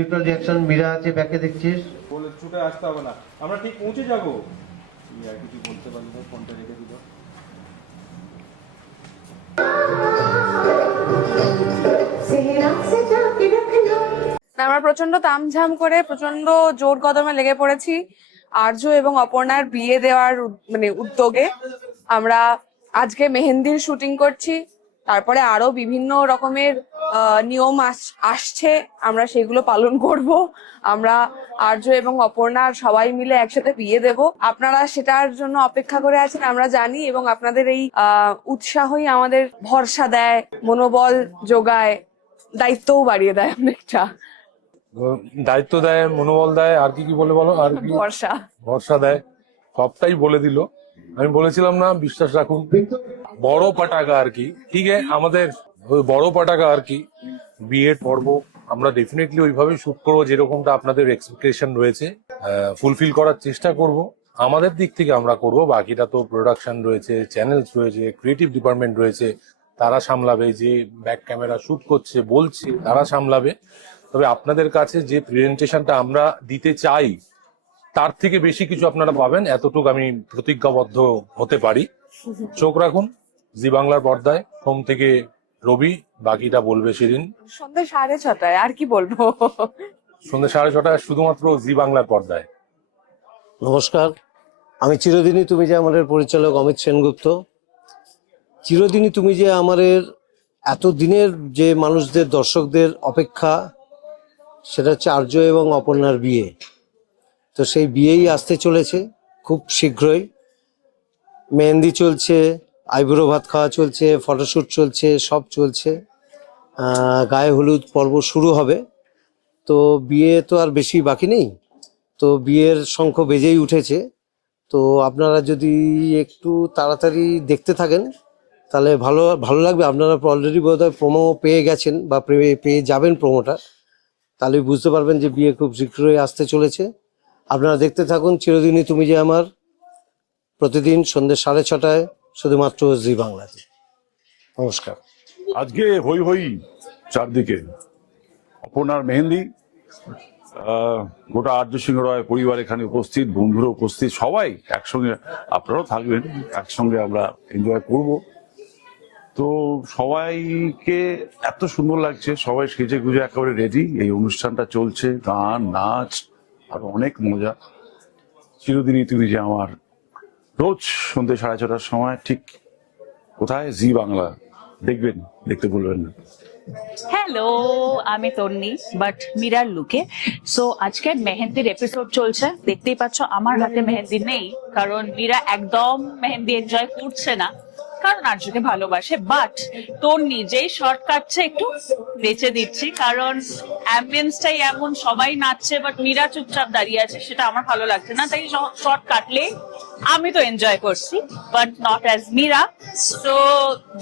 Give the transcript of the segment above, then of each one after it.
Neutral reaction Meera আছে ব্যাকে দেখছিস। বলে ছুটে আসতে হবে না, আমরা ঠিক পৌঁছে যাবো। আর কিছু বলতে পারলি না, ফোনটা রেখে দিল। আমরা প্রচন্ড তামঝাম করে প্রচন্ড জোর কদমে লেগে পড়েছি আরজু এবং অপর্ণার বিয়ে দেওয়ার মানে উদ্যোগে। আমরা আজকে মেহেন্দির শুটিং করছি, তারপরে আরো বিভিন্ন রকমের নিয়ম আসছে, আমরা সেগুলো পালন করব। আমরা আরজু এবং অপর্ণার সবাই মিলে একসাথে বিয়ে দেব। আপনারা সেটার জন্য অপেক্ষা করে আছেন আমরা জানি, এবং আপনাদের এই উৎসাহই আমাদের ভরসা দেয়, মনোবল যোগায়, দায়িত্বও বাড়িয়ে দেয় অনেকটা। দায়িত্ব দেয়, মনোবল দেয়, আর কি কি বলে বলো, আর কি ভরসা ভরসা দেয়, সবটাই বলে দিল। আমি বলেছিলাম না, বিশ্বাস রাখুন। বড় পাটাকা আর কি, ঠিক আছে, আমাদের ওই বড় পাটাকা আর কি বিয়ের পর্ব আমরা ডেফিনেটলি ওইভাবেই শুট করবো যেরকমটা আপনাদের এক্সপেকটেশন রয়েছে, ফুলফিল করার চেষ্টা করব। আমাদের দিক থেকে আমরা করব, বাকিটা তো প্রোডাকশন রয়েছে, চ্যানেলস রয়েছে, ক্রিয়েটিভ ডিপার্টমেন্ট রয়েছে, তারা সামলাবে। যে ব্যাক ক্যামেরা শুট করছে বলছে তারা সামলাবে। তবে আপনাদের কাছে যে প্রেজেন্টেশনটা আমরা দিতে চাই তার থেকে বেশি কিছু আপনারা পাবেন, এতটুকু আমি প্রতিজ্ঞাবদ্ধ হতে পারি। চোখ রাখুন জি বাংলার পর্দায়, সোম থেকে রবি, বাকিটা বলবে সেদিন সন্ধ্যে 6:30, আর কি বলবো। সন্ধ্যে 6:30 শুধুমাত্র জি বাংলার পর্দায়। নমস্কার, আমি চিরদিনই তুমি যে আমাদের পরিচালক অমিত সেনগুপ্ত। চিরদিনই তুমি যে আমাদের এতদিনের যে মানুষদের, দর্শকদের অপেক্ষা, সেটা হচ্ছে আরজু এবং অপর্ণার বিয়ে। তো সেই বিয়েই আসতে চলেছে খুব শীঘ্রই। মেহেন্দি চলছে, আইবুড়ো ভাত খাওয়া চলছে, ফটোশ্যুট চলছে, সব চলছে। গায়ে হলুদ পর্ব শুরু হবে। তো বিয়ে তো আর বেশি বাকি নেই, তো বিয়ের শঙ্খ বেজেই উঠেছে। তো আপনারা যদি একটু তাড়াতাড়ি দেখতে থাকেন তাহলে ভালো ভালো লাগবে। আপনারা অলরেডি বোধহয় প্রোমো পেয়ে গেছেন বা পেয়ে যাবেন প্রোমোটা, তাহলে বুঝতে পারবেন যে বিয়ে খুব শীঘ্রই আসতে চলেছে। আপনারা দেখতে থাকুন চিরদিনই তুমি যে আমার, প্রতিদিন সন্ধ্যে 6:30 শুধুমাত্র জি বাংলাতে। নমস্কার। আজকে হই হই চারদিকে, অপর্ণার মেহেন্দি, গোটা আর্য সিংহ রায় পরিবার এখানে উপস্থিত, বন্ধুরা উপস্থিত, সবাই একসঙ্গে, আপনারাও থাকবেন, একসঙ্গে আমরা এনজয় করব। তো সবাইকে এত সুন্দর লাগছে, সবাই সেজে গুজে একেবারে রেডি। এই অনুষ্ঠানটা চলছে, গান নাচ আর অনেক মজা। চিরদিনই তুমি যে আমার, রোজ সন্ধ্যে 6:30 সময়, ঠিক কোথায়? জি বাংলা। দেখবেন, দেখতে ভুলবেন না। হ্যালো, আমি তন্নি, বাট মীরার লুকে। সো আজকে মেহেন্দির এপিসোড চলছে, দেখতেই পাচ্ছ আমার হাতে মেহেন্দি নেই, কারণ মীরা একদম মেহেন্দি এনজয় করছে না, কারণ আর্যকে ভালোবাসে। বাট তোর নিজেই শর্ট কাটছে, একটু বেঁচে দিচ্ছি, কারণ অ্যাম্বিয়েন্সটাই এমন, সবাই নাচছে বাট মীরা চুপচাপ দাঁড়িয়ে আছে, সেটা আমার ভালো লাগছে না। তাই শর্ট কাটলে আমি তো এনজয় করছি, বাট নট অ্যাজ মীরা। তো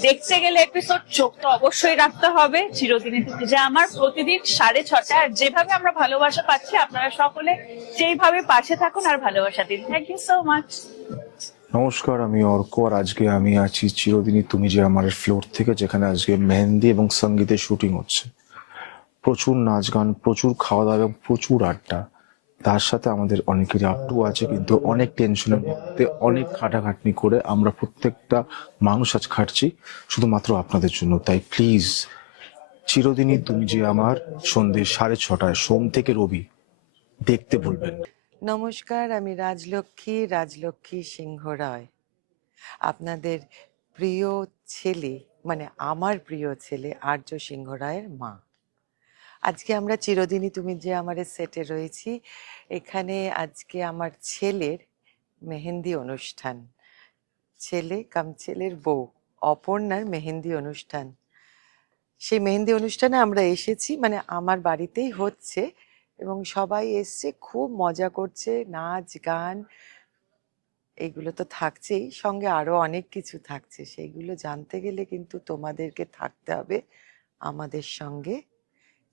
দেখতে গেলে এপিসোড, চোখ তো অবশ্যই রাখতে হবে। চিরদিনই তুমি যে আমার, প্রতিদিন 6:30। আর যেভাবে আমরা ভালোবাসা পাচ্ছি, আপনারা সকলে সেইভাবে পাশে থাকুন আর ভালোবাসা দিন। Thank you so much. নমস্কার, আমি অর্ক, আর আজকে আমি আছি চিরদিনই তুমি যে আমার ফ্লোর থেকে, যেখানে আজকে মেহেন্দি এবং সঙ্গীতের শুটিং হচ্ছে। প্রচুর নাচ গান, প্রচুর খাওয়া দাওয়া এবং প্রচুর আড্ডা। তার সাথে আমাদের অনেকেরই আপটু আছে, কিন্তু অনেক টেনশনের মধ্যে, অনেক খাটাখাটনি করে আমরা প্রত্যেকটা মানুষ আজ খাটছি শুধুমাত্র আপনাদের জন্য। তাই প্লিজ, চিরদিনই তুমি যে আমার, সন্ধ্যে 6:30, সোম থেকে রবি, দেখতে ভুলবেন না। নমস্কার, আমি রাজলক্ষ্মী সিংহ রায়, আপনাদের প্রিয় ছেলে, মানে আমার প্রিয় ছেলে আর্য সিংহ রায়ের মা। আজকে আমরা চিরদিনই তুমি যে আমার সেটে রয়েছি। এখানে আজকে আমার ছেলের মেহেন্দি অনুষ্ঠান, ছেলে কাম ছেলের বউ অপর্ণার মেহেন্দি অনুষ্ঠান। সেই মেহেন্দি অনুষ্ঠানে আমরা এসেছি, মানে আমার বাড়িতেই হচ্ছে, এবং সবাই এসছে, খুব মজা করছে, নাচ গান এগুলো তো থাকছেই, সঙ্গে আরো অনেক কিছু থাকছে। সেইগুলো জানতে গেলে কিন্তু তোমাদেরকে থাকতে হবে আমাদের সঙ্গে।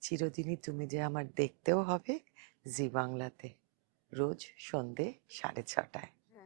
চিরদিনই তুমি যে আমার দেখতেও হবে জি বাংলাতে, রোজ সন্ধে 6:30।